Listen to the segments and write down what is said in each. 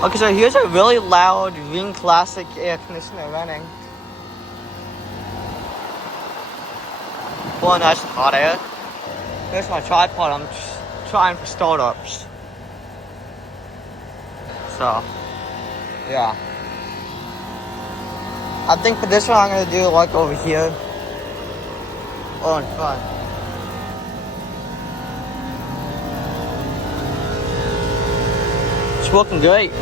Okay, so here's a really loud RHEEM Classic air conditioner running. Well, nice hot air. Here's my tripod. I'm trying for startups. So, yeah. I think for this one, I'm gonna do like over here. Oh, in front. It's working great.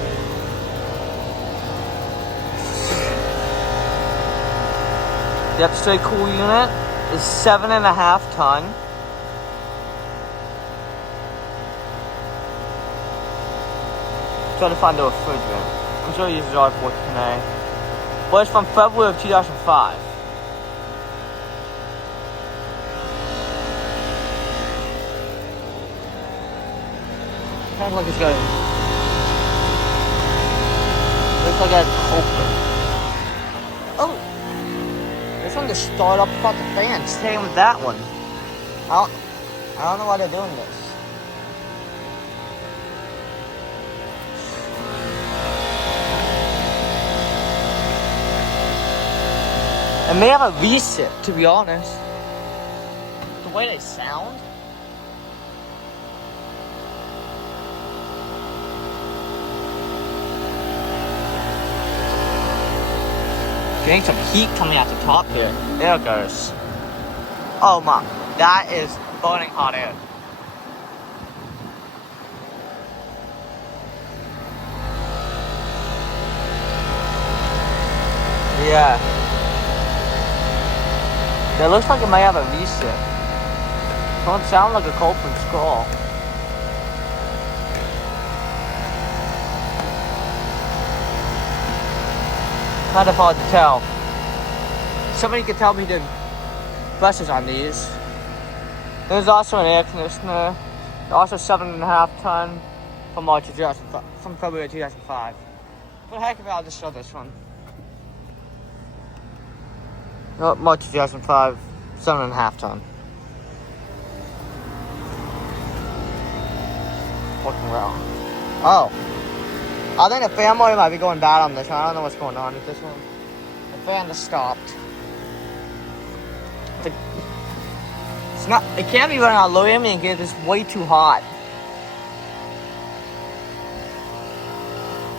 The extra cool unit is 7.5 ton. Trying to find the refrigerant. I'm sure it uses R14A. But it's from February of 2005. Kind of like it's got. Looks like it's open. Oh! This one to start up about the fan. Staying with that one. I don't know why they're doing this. It may have a reset, to be honest. The way they sound. Getting some heat coming out the top here. There it goes. Oh my, that is burning hot air. Yeah. It looks like it might have a reset. Don't sound like a Copeland scroll. Kind of hard to tell. Somebody could tell me the brushes on these. There's also an air conditioner. Also 7.5 ton from February 2005. But heck of it, I'll just show this one. No, March 2005, 7.5 ton. Working well. Oh. I think the fan motor might be going bad on this one. I don't know what's going on with this one. The fan just stopped. It's not. It can't be running on low ambient because it's way too hot.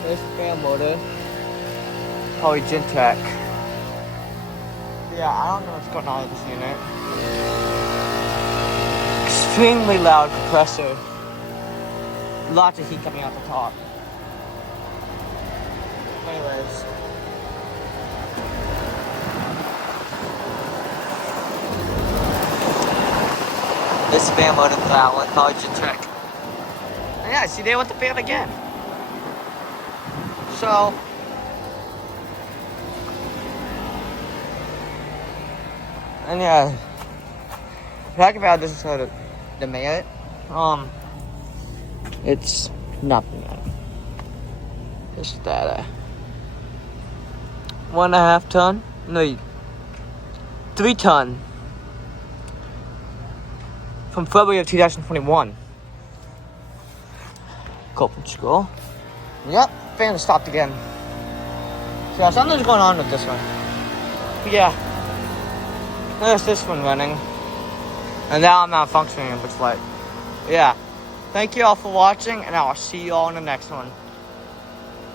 There's the fan motor. Probably Gentech. Yeah, I don't know what's going on with this unit. Extremely loud compressor. Lots of heat coming out the top. Anyways. This fan motor valid, probably Gentech. And yeah, see, they went to fan again. So. And yeah, talking about this sort of the merit, it's nothing. Just that 1.5 ton, no, 3 ton from February of 2021. Copeland scroll. Yep, fan stopped again. So yeah, something's going on with this one. But yeah. There's this one running. And now I'm not functioning, it looks like. Yeah. Thank you all for watching, and I will see you all in the next one.